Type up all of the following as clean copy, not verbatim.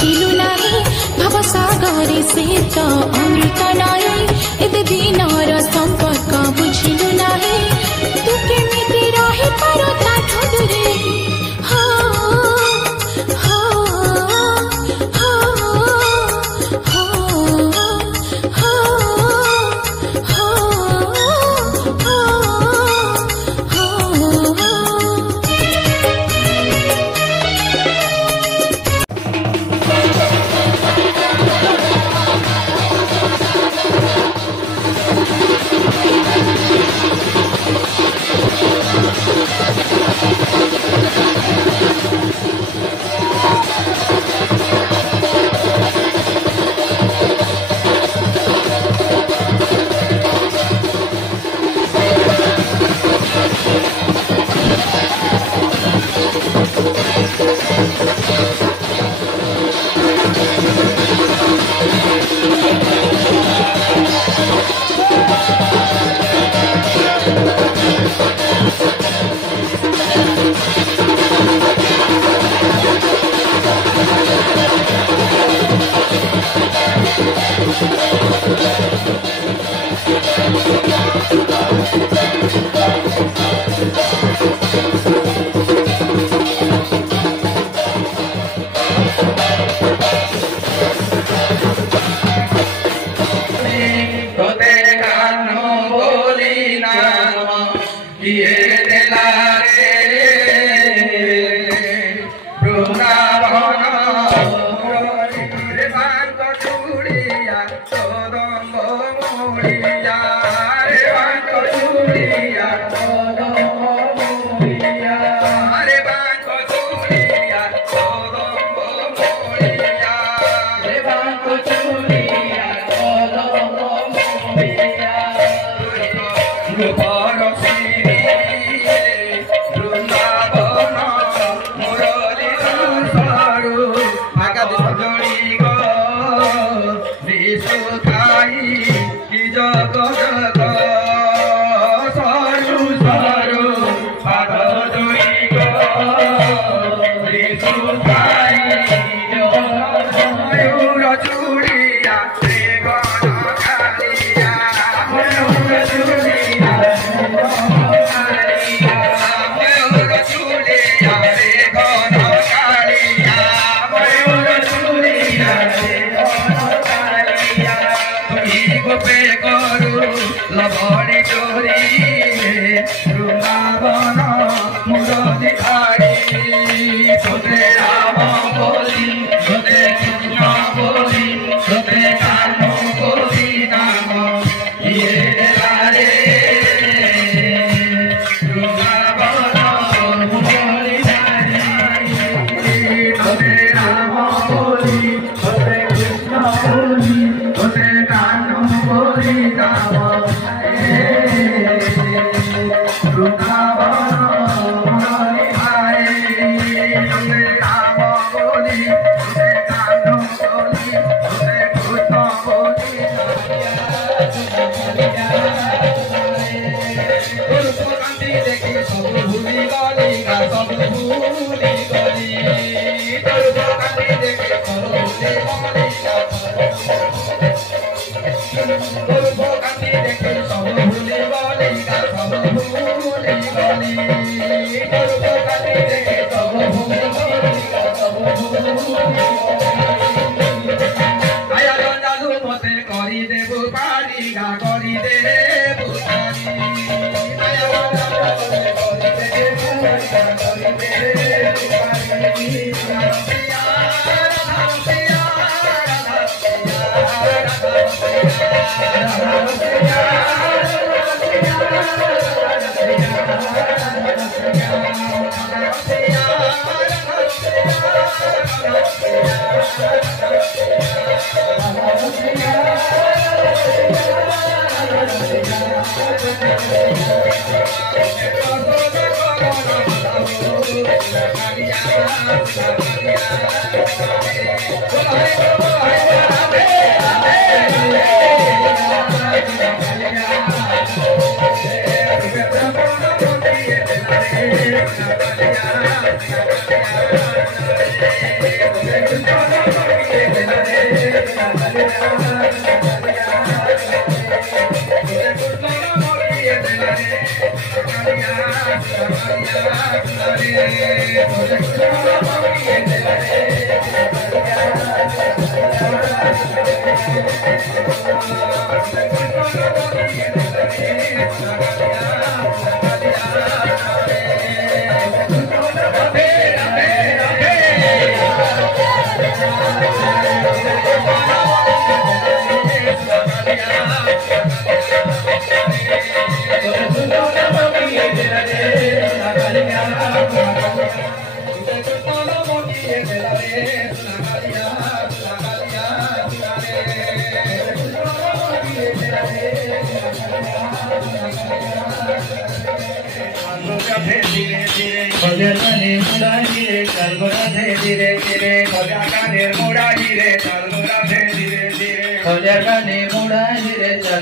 बुझिलु नाही भव सागरे से तो अमृत नाही एते दिनर संपर्क बुझिलु नाही तू केमिति रहि पारो ताठो दूरे हो हो हो Thank you.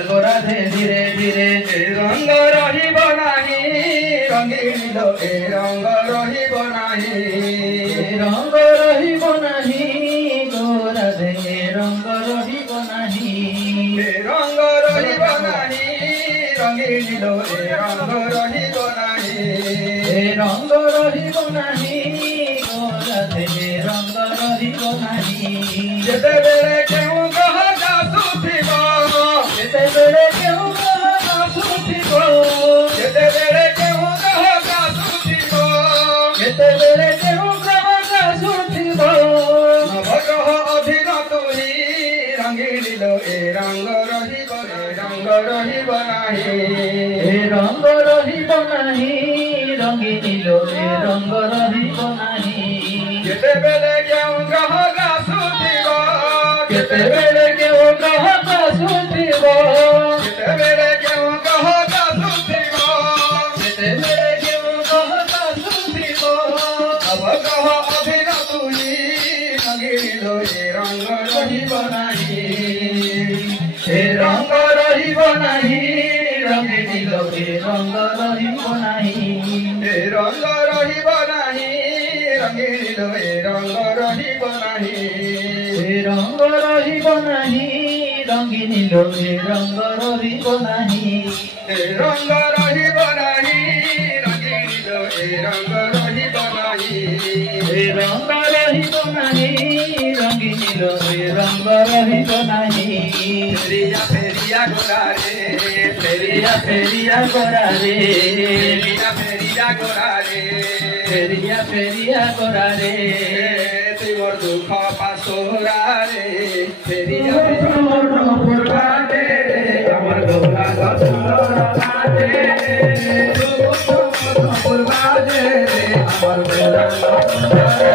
धीरे धीरे रंग रही बनाही रंगीन लोके रंग रही बनाही रंग रही बनाही गोरा दे रंग रही बनाही रंग रही बनाही रंगीन लोके रंग रही बनाही रंग रही बनाही गोरा दे रंग रही बनाही जेते बेले केहू कह जासुथिबो जेते बेले केहू कह जासुथिबो जेते बेले केहू कह जासुथिबो जेते बेले केहू कह जासुथिबो नवग्रह अधीन तुही रंगीन लोके रंग रही बनाही रंग रही बनाही रंगीन लोके रंग रही बनाही जेते बेले केहू कह जासुथिबो जेते बेले केहू कह जासुथिबो जेते बेले केहू कह जासुथिबो जेते बेले केहू कह जासुथिबो अब कह अभिन तुही रंगीन लोके रंग रही बनाही रंग रही बनाही रंगीन लोके रंग रही बनाही रंग रही बनाही रंगीन लोके रंग रही बनाही रंग रही बनाही रंगीन लोके रंग रही बनाही रंग रही बनाही रंगीन लोके रंग रही बनाही रंग रही बनाही रंगीन लोके रंग रही बनाही फेरिया फेरिया गोरा रे फेरिया फेरिया गोरा रे फेरिया फेरिया गोरा रे फेरिया फेरिया गोरा रे तोर दुख पासोरा रे फेरिया फेरिया गोरा रे हमर गोरा गोरा रे गोरा रे हमर गोरा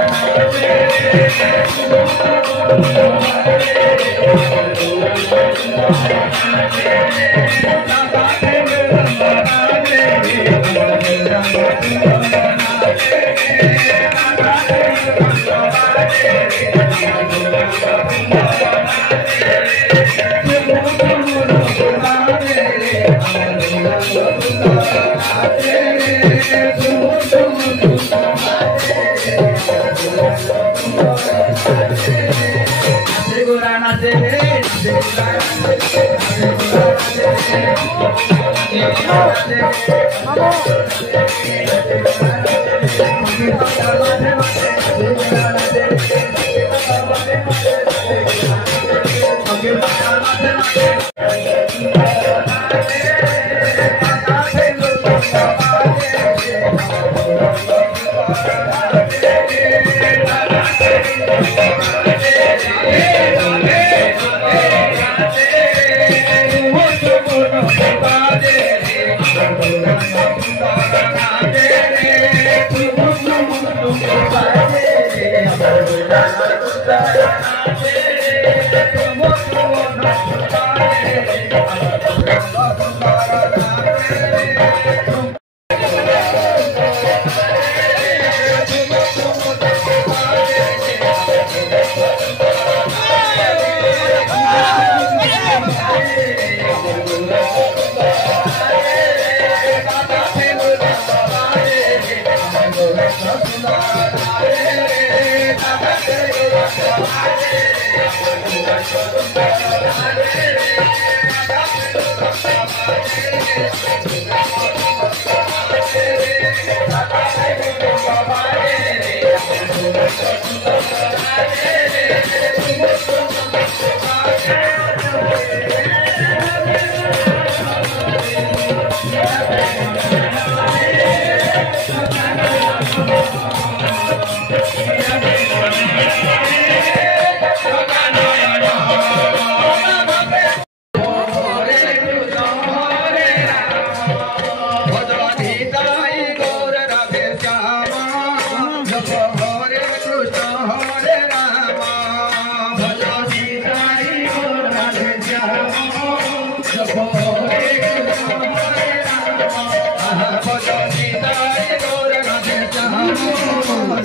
भज निताय गौर राधे श्याम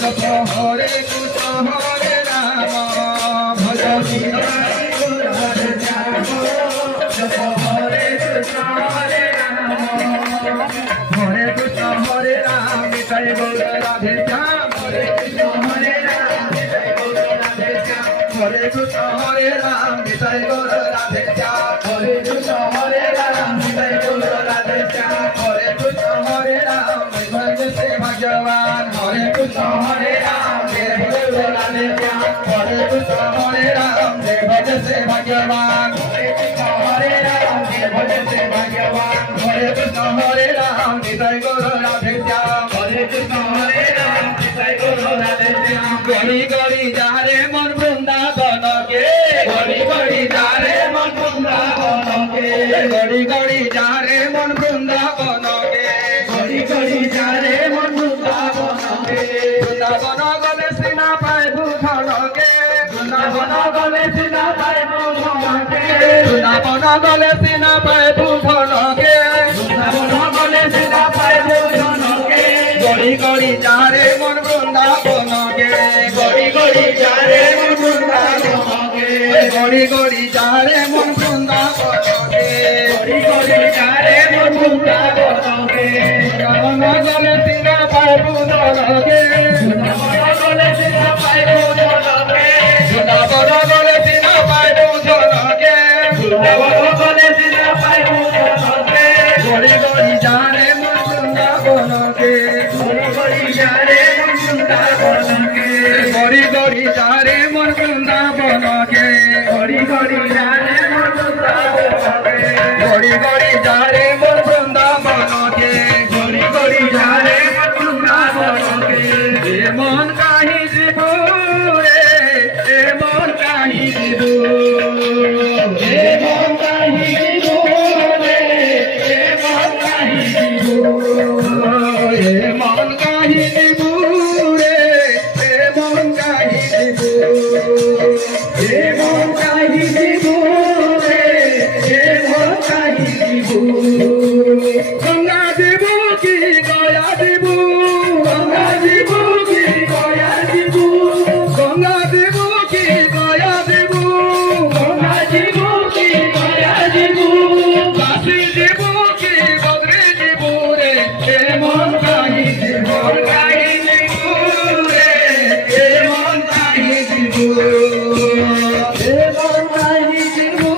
जप हरे कृष्ण हरे राम भज निताय गौर राधे श्याम जप हरे कृष्ण हरे राम हरे कृष्ण हरे राम निताय गौर राधे श्याम हरे कृष्ण हरे राम निताय गौर राधे श्याम हरे कृष्ण हरे राम निताय गौर राधे श्याम हरे कृष्ण हरे राम निताय गौर राधे श्याम हरे कृष्ण हरे राम भज से भगवान हरे कृष्ण हरे राम भज राधे श्याम हरे कृष्ण हरे राम भज से भगवान हरे कृष्ण हरे राम भज से भगवान हरे कृष्ण हरे राम निताय गौर राधे श्याम हरे कृष्ण हरे राम निताय गौर राधे श्याम गड़ी गड़ी जा रे मन वृंदावन के गड़ी गड़ी जा रे मन वृंदावन के गड़ी गड़ी जा रे मन वृंदावन के गड़ी गड़ी जा रे मन वृंदावन के वृंदावन गले सीना पाए भूषण के वृंदावन गले सीना पाए भूषण के वृंदावन गले सीना पाए भूषण के वृंदावन गले सीना पाए भूषण के गड़ी गड़ी जा रे मन वृंदावन के गड़ी गड़ी जा रे मन वृंदावन के गड़ी गड़ी जा रे मन वृंदावन के गड़ी गड़ी जा रे मन वृंदावन के वृंदावन गले सीना पाए भूषण के वृंदावन गले सीना पाए भूषण के वृंदावन गले सीना पाए भूषण के वृंदावन गले सीना पाए भूषण के गड़ी गड़ी जा रे मन वृंदावन के गड़ी गड़ी जा रे मन वृंदावन के गड़ी गड़ी जा रे मन वृंदावन के गड़ी गड़ी जा रे मन वृंदावन के गड़ी गड़ी जा रे मन वृंदावन के गड़ी गड़ी जा रे मन वृंदावन के ए मन काहि जीवो रे ए मन काहि जीवो ए मन काहि जीवो रे ए मन काहि जीवो ए मन काहि जीवो रे ए मन काहि जीवो ए मन काहि जीवो रे ए मन काहि जीवो गंगा देवो की गया देवो गंगा देवो की गया देवो गंगा देवो की गया देवो गंगा देवो की गया देवो काशी देवो की बद्री देवो रे ए मन काहि जीवो काहि जीवो रे ए मन काहि जीवो ए मन काहि जीवो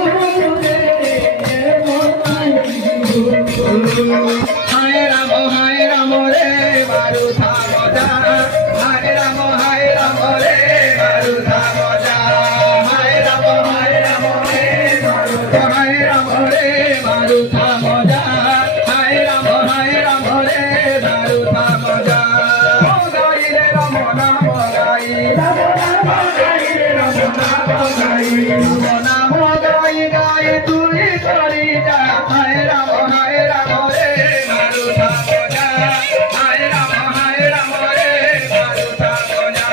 रे ए मन काहि जीवो हाय राम रे मारुथा मजा हाय राम रे मारुथा मजा हाय राम रे मारुथा रे मारुथा मजा हाय राम रे मारुथा मजा गाई रे राम नाम गाई राम गाई रे राम नाम गाई गाई तुई करी जा हाय राम रे मारुथा मजा हाय राम रे मारुथा मजा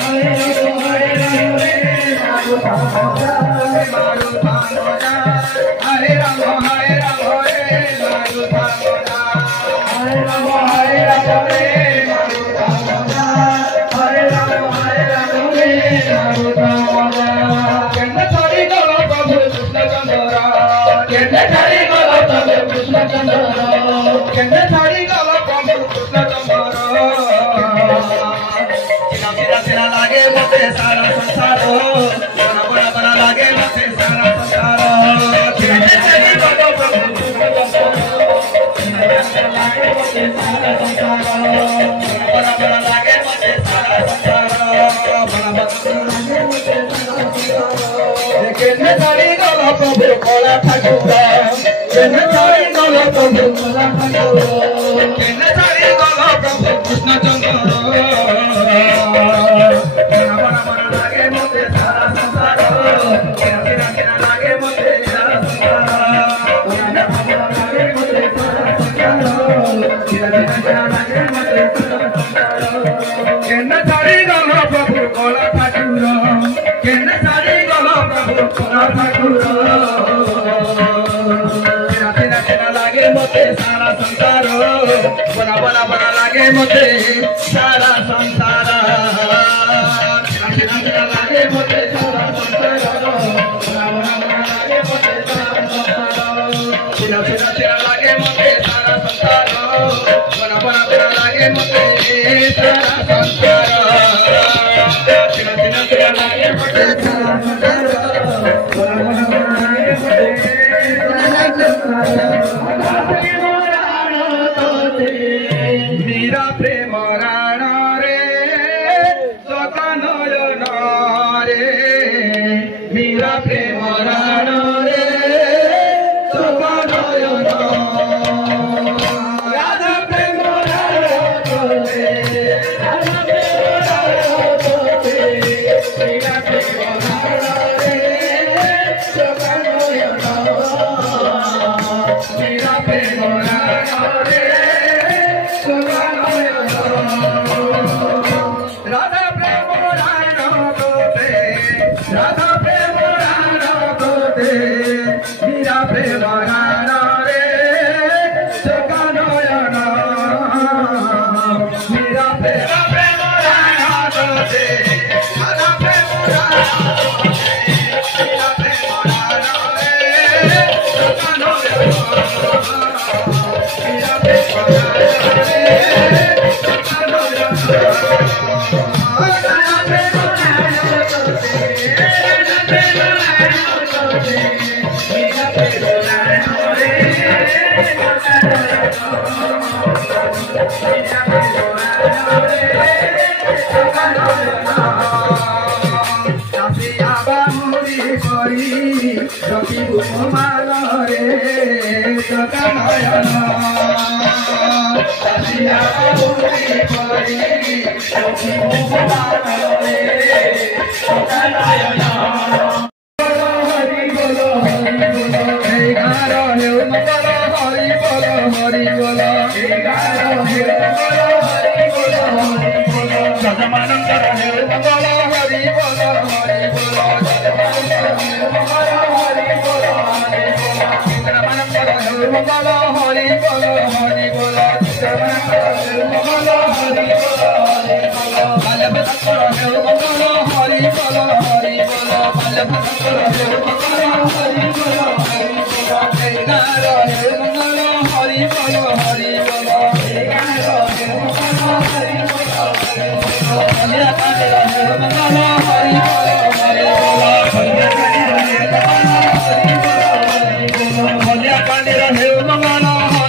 हाय राम रे मारुथा मजा मारुथा मजा हाय राम रे मारुथा मजा हाय राम रे मारुथा मजा हाय राम रे मारुथा मजा केंद्र छाड़ी गलो प्रभु कृष्णचंद्र केंद्र छाड़ी गलो प्रभु कृष्णचंद्र केंद्र छाड़ी गलो प्रभु कृष्णचंद्र सीना सीना लागे मते सारा संसार बड़ा बड़ा लागे मते सारा संसार केंद्र छाड़ी गलो प्रभु कृष्णचंद्र लागे मते सारा संसार बड़ा बड़ा लागे मते सारा संसार बड़ा बड़ा लागे मते सारा संसार केंद्र छाड़ी गलो प्रभु कोला ठाकुर केंद्र छाड़ी गलो प्रभु कोला ठाकुर केंद्र छाड़ी गलो प्रभु कृष्णचंद्र बड़ा बड़ा लागे मते सारा संसार केंद्र केंद्र लागे मते सारा संसार बड़ा बड़ा लागे मते सारा संसार केंद्र लागे मते सारा संसार केंद्र छाड़ी गलो प्रभु कोला ठाकुर केंद्र छाड़ी गलो प्रभु कोला ठाकुर केंद्र लागे मते सारा संसार बना बना बना लागे मते सारा संसार लागे मते सारा संसार बना बना बना लागे मते सारा संसार चिना चिना चिना लागे मते सारा संसार बना बना बना लागे मते सारा संसार चिना चिना चिना लागे मते सारा संसार बना बना बना लागे मते मीरा प्रेम राण रे सकानयन रे मीरा प्रेम राण रे सकानयन राधा प्रेम राण रे राधा प्रेम राण रे मीरा प्रेम राण रे सकानयन मीरा प्रेम राण रे राधा प्रेम राण गोते राधा प्रेम राण गोते मीरा प्रेम राण रे सकानयन मीरा प्रेम राण गोते राधा प्रेम राण गोते मीरा प्रेम राण रे सकानयन मीरा प्रेम राण रे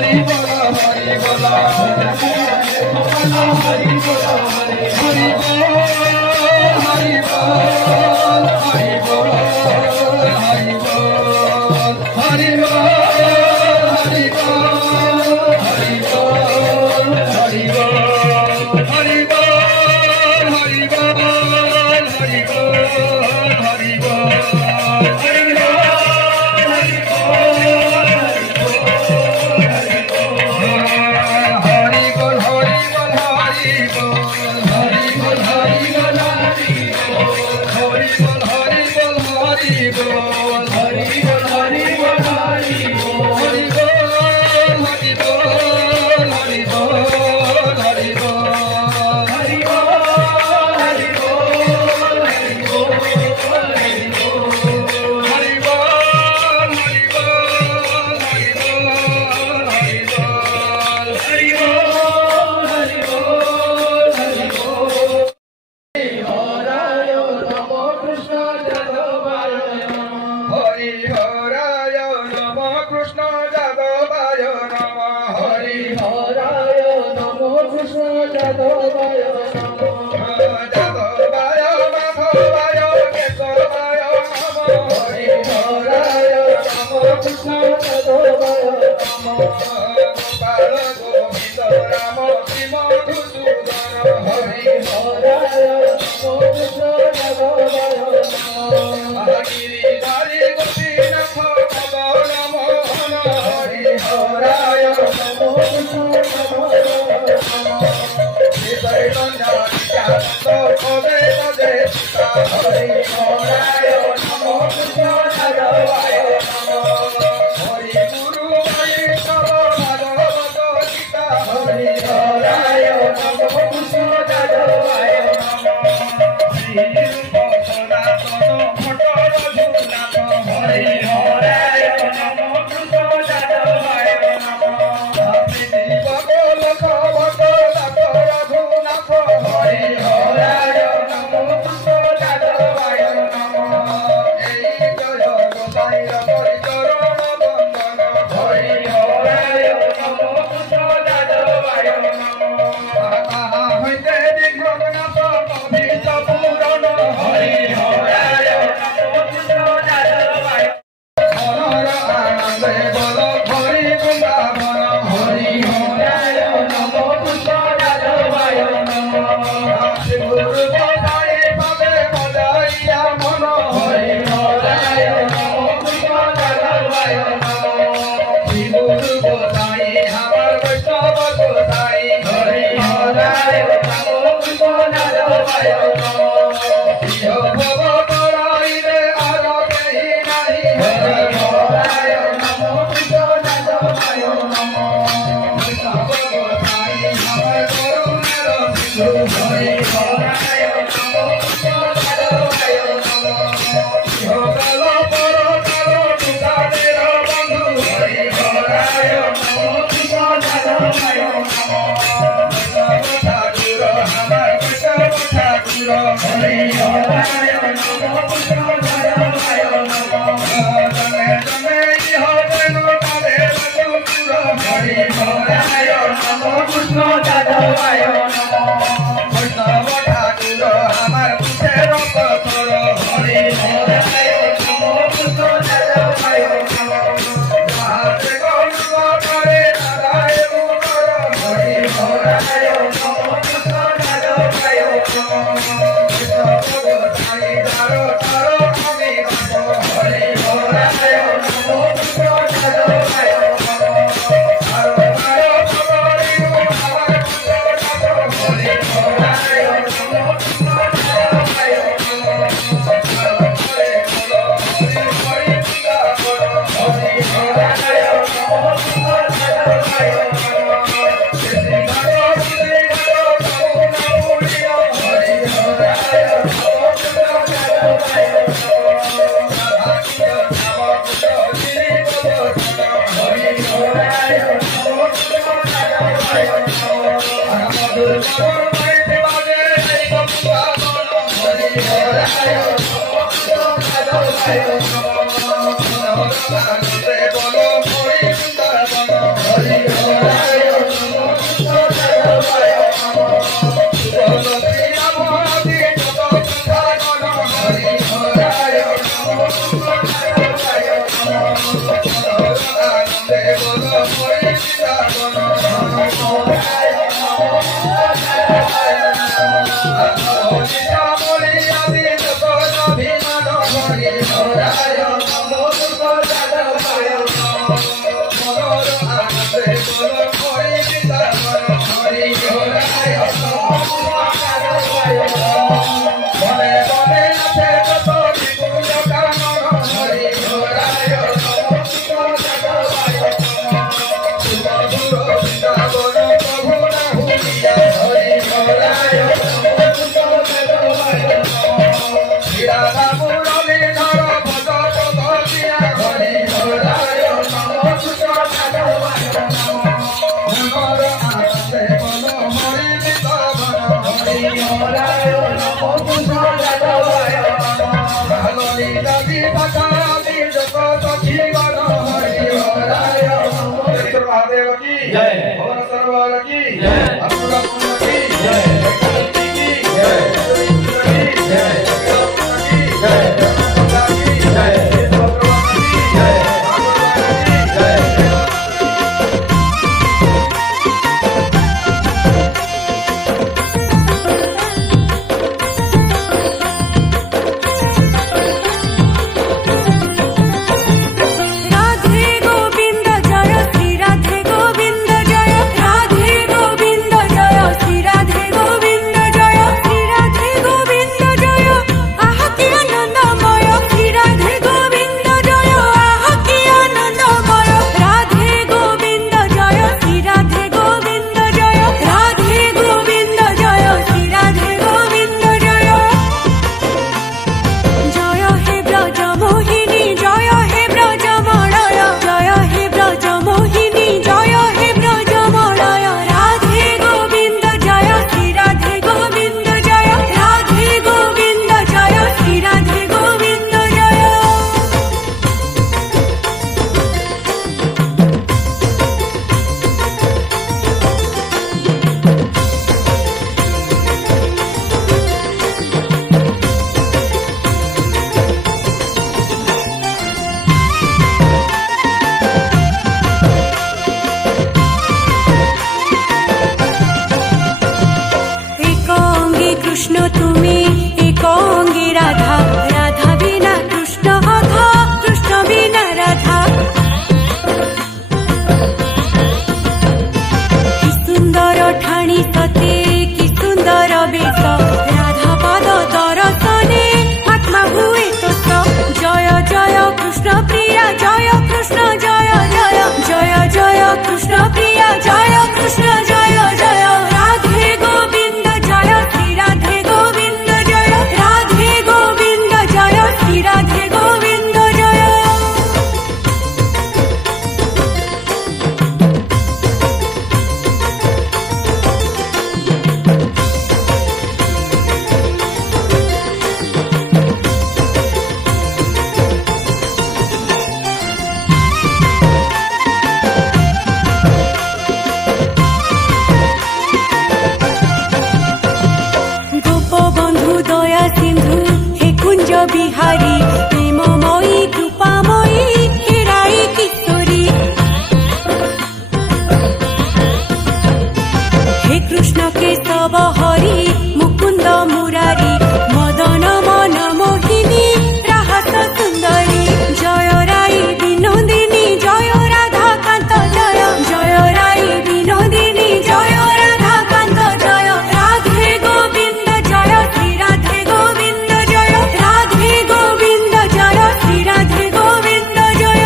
Hare হরায় নমো কৃষ্ণ যাদবায় নমো শ্রী রূপ সনাতন ঘট রঘুনাথ হরি হরায় নমো কৃষ্ণ যাদবায় নমো পৃথিবী গোলক ভট লাখ রঘুনাথ হরি হরায় নমো কৃষ্ণ যাদবায় নমো এই জয় গোসাই হরি চরণ বন্দন হরি হরায় নমো কৃষ্ণ যাদবায় নমো আহা হইতে বিঘ্ননাশ কবিত পুরন হরি হরায় নমো কৃষ্ণ যাদবায় হর আনন্দে বল হরি বৃন্দাবন হরি হরায় নমো কৃষ্ণ যাদবায় নমো গুরু গোসাই পাবে মজাইয়া মন হরি হরায় নমো কৃষ্ণ যাদবায় নমো গুরু গোসাই আমার বৈষ্ণব গোসাই হরি হরায় নমো কৃষ্ণ যাদবায় নমো ইহ ভব পরাইলে আর কেহি নাহি হরি হরায় নমো কৃষ্ণ যাদবায় নমো বৈষ্ণব গোসাই আমার করুণার সিন্ধু হরি হরায় নমো কৃষ্ণ যাদবায় নমো ইহ কাল পর কাল তুকাদের বন্ধু হরি হরায় নমো কৃষ্ণ যাদবায় নমো বৈষ্ণব ঠাকুর আমার বৈষ্ণব ঠাকুর হরি হরায় নমো কৃষ্ণ যাদবায় নমো জনে জনে ইহ যেন কালে ঠাকুর হরি হরায় নমো কৃষ্ণ যাদবায় নমো বৈষ্ণব ঠাকুর আমার পুষের কর হরি হরায় নমো কৃষ্ণ যাদবায় নমো হাতে গৌর করে নারায়ণ কর হরি হরায় নমো কৃষ্ণ যাদবায় নমো বৈষ্ণব গোসাই তার তার আমি হরি হরায় নমো কৃষ্ণ যাদবায় নমো আর আর হরি আমার হরি হরায় নমো কৃষ্ণ যাদবায় নমো হরে বলো হরি হরি বৃন্দাবন হরি হরায় নমো কৃষ্ণ যাদবায় নমো শ্রী ঘট শ্রী ঘট করুণা পুরিয় হরি হরায় নমো কৃষ্ণ যাদবায় নমো রাধা কৃষ্ণ শ্যাম কৃষ্ণ শ্রী গোবর্ধন হরি হরায় নমো কৃষ্ণ যাদবায় নমো মধুর মধুর মাইতে বাজে এই বৃন্দাবন হরি হরায় নমো কৃষ্ণ যাদবায় নমো আনন্দে বলো হরি বৃন্দাবন হরি হরায় নমো কৃষ্ণ যাদবায় নমো বলো প্রিয়া মহাদি যত কথা গণ হরি হরায় নমো কৃষ্ণ যাদবায় নমো আনন্দে বলো হরি বৃন্দাবন হরি হরায় নমো কৃষ্ণ যাদবায় নমো বলি আদি যত অভিমান হরি হরায় নমো কৃষ্ণ যাদবায় নমো মনোর আনন্দে বলো হরি বৃন্দাবন হরি হরায় নমো কৃষ্ণ যাদবায় নমো বনে বনে আছে যত বিপুল কানন হরি হরায় নমো কৃষ্ণ যাদবায় নমো সুমধুর বৃন্দাবন প্রভু না ভুলিয়া হরি হরায় নমো কৃষ্ণ हे कृष्ण केशव हरि मुकुंद मुरारी मदन मन मोहिनी राहत सुंदरी जय राई विनोदिनी जय राधा कांत जय जय राई विनोदिनी जय राधा कांत जय राधे गोविंद जय श्री राधे गोविंद जय राधे गोविंद जय श्री राधे गोविंद जय।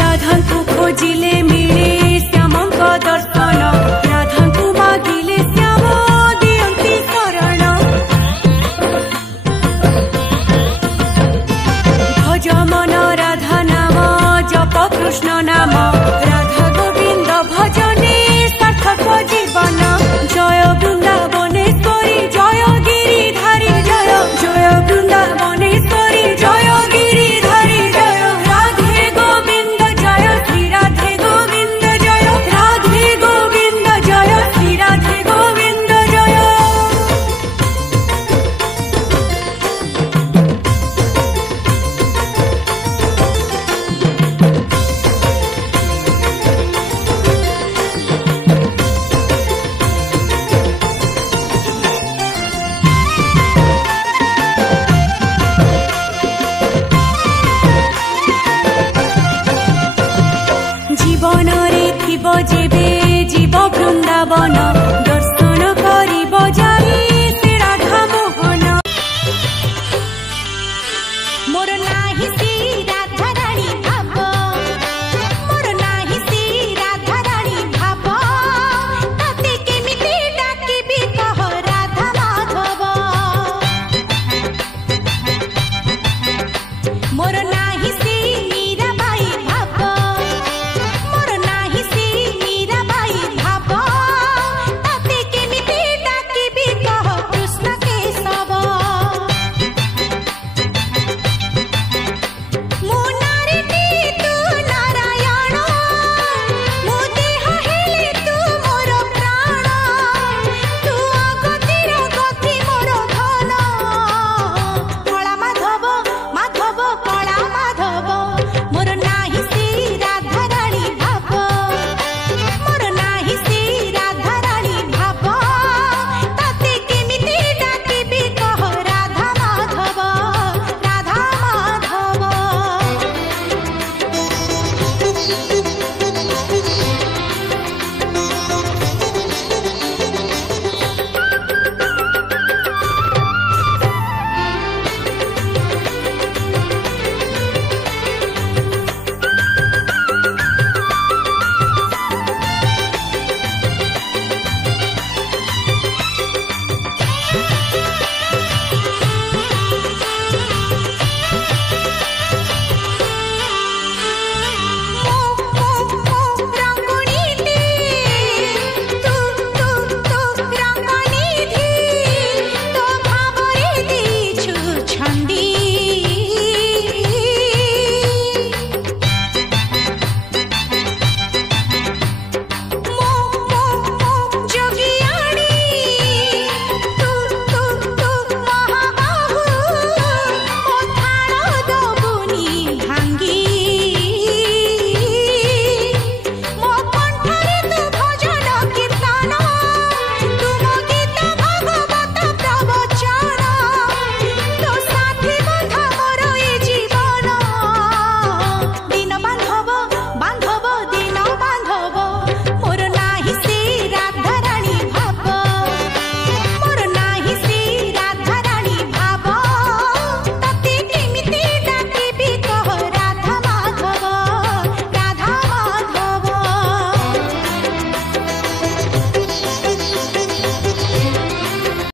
राधांकु खोजिले मिले श्यामंक दर्शन राधांकु मागिले श्याम दियंती शरण भज मन राधा नाम जप कृष्ण नाम राधा गोविंद भजने सार्थक जीवन जय वृंदावनेश्वरी जय गिरिधारी जय जय वृंदावनेश्वरी जय गिरिधारी जय राधे गोविंद जय श्री राधे गोविंद जय राधे गोविंद जय श्री राधे गोविंद जय। जीवन रे थिबो जेबे जीव वृंदावन दर्शन करिबो जाई से राधा मोहन मोर नाही